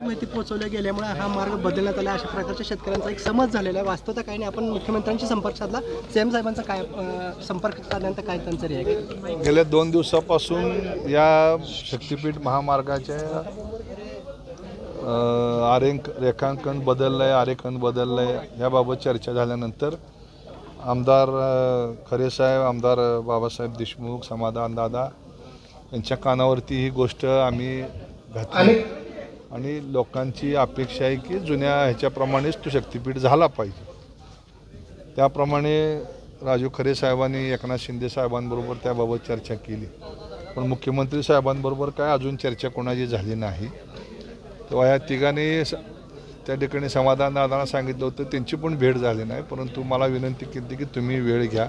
माहिती पोहोचवल्या गेल्यामुळे हा मार्ग बदलण्यात आला. अशा प्रकारच्या शेतकऱ्यांचा एक समज झालेला आहे. वास्तवता काही नाही. आपण मुख्यमंत्र्यांशी संपर्क साधला. सीएम साहेबांचा काय संपर्क साधल्यानंतर काय त्यांचं रिॲक्ट गेल्या दोन दिवसापासून या शक्तिपीठ महामार्गाच्या आरेंक रेखांकन बदललं आहे आरेखन बदललं आहे याबाबत चर्चा झाल्यानंतर आमदार खरेसाहेब आमदार बाबासाहेब देशमुख समाधान दादा यांच्या कानावरती ही गोष्ट आम्ही घातली. आणि लोकांची अपेक्षा आहे की जुन्या ह्याच्याप्रमाणेच तो शक्तिपीठ झाला पाहिजे. त्याप्रमाणे राजू खरे साहेबांनी एकनाथ शिंदे साहेबांबरोबर त्याबाबत चर्चा केली. पण मुख्यमंत्री साहेबांबरोबर काय अजून चर्चा कोणाची झाली नाही. तेव्हा ह्या तिघांनी स- त्या ठिकाणी समाधान दादांना सांगितलं होतं त्यांची पण भेट झाली नाही परंतु मला विनंती केली की तुम्ही वेळ घ्या.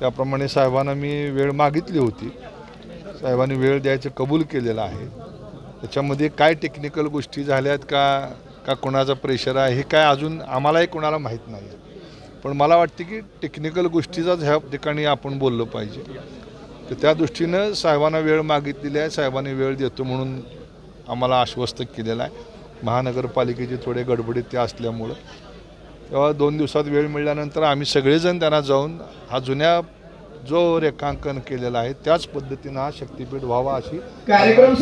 त्याप्रमाणे साहेबांना मी वेळ मागितली होती. साहेबांनी वेळ द्यायचं कबूल केलेलं आहे. त्याच्यामध्ये काय टेक्निकल गोष्टी झाल्यात का का कोणाचं प्रेशर आहे हे काय अजून आम्हालाही कोणाला माहीत नाही पण मला वाटते की टेक्निकल गोष्टीचाच ह्या ठिकाणी आपण बोललं पाहिजे. तर त्या दृष्टीनं साहेबांना वेळ मागितलेली आहे साहेबांनी वेळ देतो म्हणून आम्हाला आश्वस्त केलेलं आहे. महानगरपालिकेचे थोडे गडबडीत ते असल्यामुळं. तेव्हा दोन दिवसात वेळ मिळाल्यानंतर आम्ही सगळेजण त्यांना जाऊन हा जुन्या जो रेखांकन केलेला आहे त्याच पद्धतीनं हा शक्तीपीठ व्हावा अशी कार्यक्रम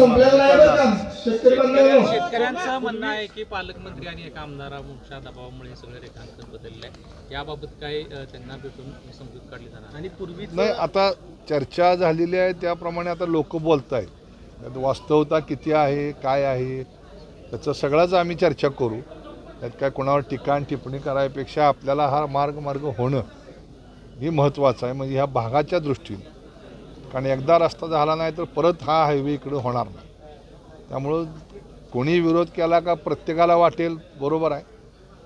शेतकऱ्यांचं म्हणणं आहे की पालकमंत्री आणि एका आमदाराच्या दबावामुळे सगळं रेखांकन बदललं आहे याबाबत काय अ, त्यांना भेटून समजूत काढली जाणार. आणि पूर्वी नाही आता चर्चा झालेली आहे त्याप्रमाणे आता लोक बोलत आहेत वास्तवता किती आहे काय आहे त्याचं सगळंच आम्ही चर्चा करू. त्यात काय कोणावर टीका आणि टिप्पणी करायपेक्षा आपल्याला हा मार्ग मार्ग होणं हे महत्त्वाचं आहे. म्हणजे ह्या भागाच्या दृष्टीने. कारण एकदा रस्ता झाला नाही तर परत हा हायवे इकडं होणार नाही. त्यामुळं कोणी विरोध केला का प्रत्येकाला वाटेल बरोबर आहे.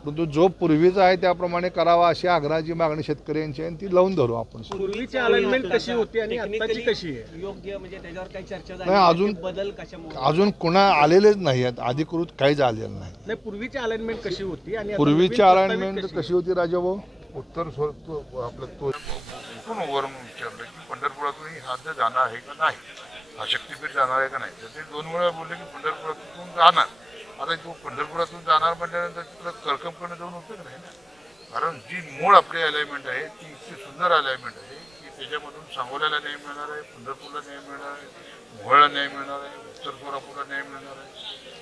परंतु जो पूर्वीचा आहे त्याप्रमाणे करावा अशी आग्रहाची मागणी शेतकऱ्यांची आहे आणि ती लावून धरू आपण. पूर्वीची अलाइनमेंट कशी होती आणि आत्ताची कशी आहे? योग्य म्हणजे त्याच्यावर काही चर्चा नाही अजून बदल कशामुळे? अजून कुणा आलेलेच नाही आहेत. अधिकृत काहीच आलेलं नाही. नाही पूर्वीची अलाइनमेंट कशी होती आणि पूर्वीची अलाइनमेंट कशी होती राजाभाऊ? उत्तर स्वर- तो- आपलं तो कोण वरून विचारलं की पंढरपुरातून हा तर जाणार आहे का नाही? हा शक्तीपीठ जाणार आहे का नाही? तर ते दोन वेळा बोलले की पंढरपुरातून जाणार. आता तो पंढरपुरातून जाणार म्हटल्यानंतर तिकडं करणं जाऊन का नाही ना? कारण जी मूळ आपली अलाइनमेंट आहे ती इतकी सुंदर अलाइनमेंट आहे की त्याच्यामधून सांगोल्याला न्याय मिळणार आहे पंढरपूरला न्याय मिळणार आहे मोहळला न्याय मिळणार आहे उत्तर सोलापूरला न्याय मिळणार आहे.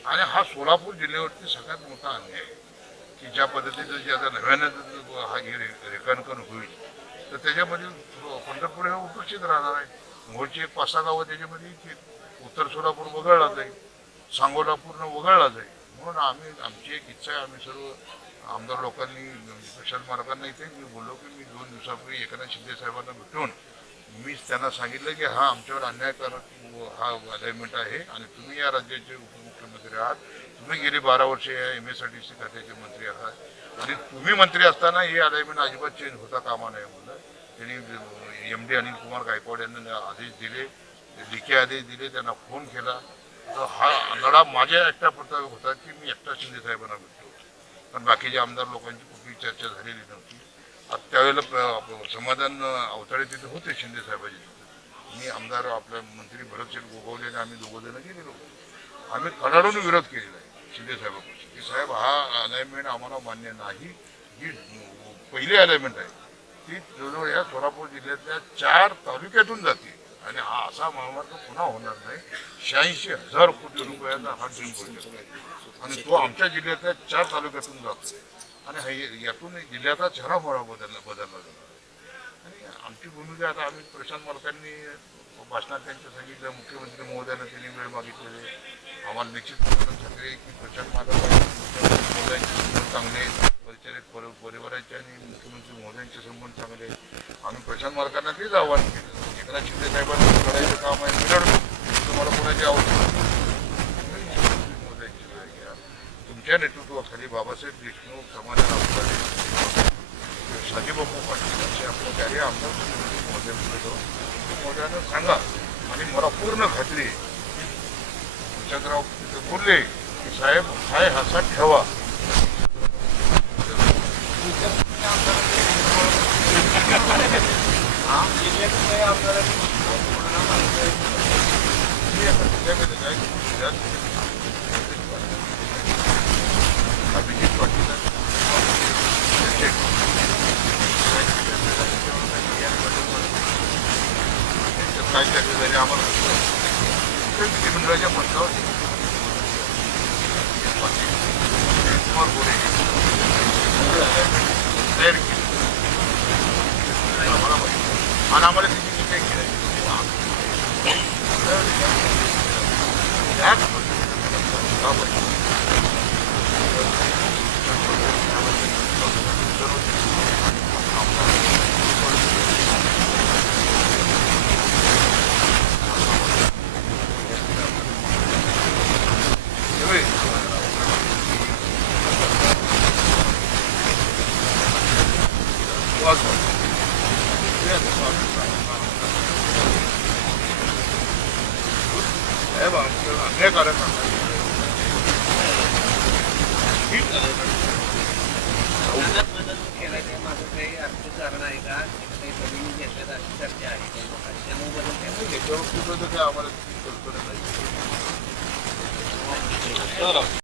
आणि हा सोलापूर जिल्ह्यावरती सगळ्यात मोठा अन्याय आहे. की ज्या पद्धतीचं जे आता नव्यानं हा हे रे- रेखांकन होईल तर त्याच्यामध्ये पंढरपूर हे उपेक्षित राहणार आहे. मोहची एक पाच सहा गावं त्याच्यामध्ये की उत्तर सोलापूर वगळला जाईल सांगोला पूर्ण वगळला जाईल. म्हणून आम्ही आमची एक इच्छा आहे आम्ही सर्व आमदार लोकांनी प्रशांत मार्गांना इथे मी बोललो की मी दोन दिवसापूर्वी एकनाथ शिंदे साहेबांना भेटून मी त्यांना सांगितलं की हा आमच्यावर अन्यायकारक हा अलाइनमेंट आहे आणि तुम्ही या राज्याचे उपमुख्यमंत्री आहात. तुम्ही गेली बारा वर्षे या M S R T C खात्याचे मंत्री आहात. आणि तुम्ही मंत्री असताना हे अलाइनमेंट अजिबात चेंज होता कामा नये म्हणलं त्यांनी एम डी अनिल कुमार गायकवाड यांना आदेश दिले लिखी आदेश दिले त्यांना फोन केला. तर हा लढा माझ्या एकट्या प्रताप होता की मी एकटा शिंदे साहेबांना भेटलो पण बाकीच्या आमदार लोकांची कुठली चर्चा झालेली नव्हती. आता त्यावेळेला समाधान अवताळे तिथे होते शिंदे साहेबांचे. मी आमदार आपल्या मंत्री भरतशेठ गोगवले आणि आम्ही दोघं जण गेलेलो होतो. आम्ही कडाडून विरोध केलेला आहे शिंदे साहेबांपासून की साहेब हा अलाइनमेंट आम्हाला मान्य नाही. जी पहिली अलाइनमेंट आहे. ती जवळजवळ या सोलापूर जिल्ह्यातल्या चार तालुक्यातून जाते. आणि हा असा महामार्ग पुन्हा होणार नाही. शहाऐंशी हजार कोटी रुपयाचा हा ड्रीम प्रोजेक्ट आहे. आणि तो आमच्या जिल्ह्यातल्या चार तालुक्यातून जातो आणि हा- यातून जिल्ह्याचा चेहरा बदलला बदलला जाणार आणि आमची भूमिका आता आम्ही प्रशांत मालकांनी भाषणात त्यांच्या सांगितलं मुख्यमंत्री महोदयांना त्यांनी वेळ मागितलेले आम्हाला निश्चित खात्री आहे की प्रचंड मालक महोदयांचे संबंध चांगले परिचारित परिवाराचे आणि मुख्यमंत्री महोदयांचे संबंध चांगले आम्ही प्रशांत मालकांना तेच आव्हान केलं. एकनाथ शिंदे साहेबांना लढायचं काम आहे मिळवलं. तुम्हाला कोणाची आवश्यकता नाही. वेळ घ्या. तुमच्या नेतृत्वाखाली बाबासाहेब देशमुख समाजाला साजीबापू पाटील यांचे आपले कार्य आमदार जाऊन मोदयांना सांगा. आणि मला पूर्ण खात्री. पंचायतराव बोलले की साहेब हाय हसा ठेवा. हा? मी आता त्याच्यामध्ये काय त्यात- अभिजित पाटील आहे. त्याचे- त्यांच्यात काय चर्चा झाली आम्हाला विधिमंडळाच्या मंचावर कुमार गोरे तयार केली. आम्हाला आणि आम्हाला त्याची शिकाय केली त्याच का पाहिजे? सगळे वाचवा. हे आता स्वामी साहेब आमचं अन्यायकारक आहे. ठीक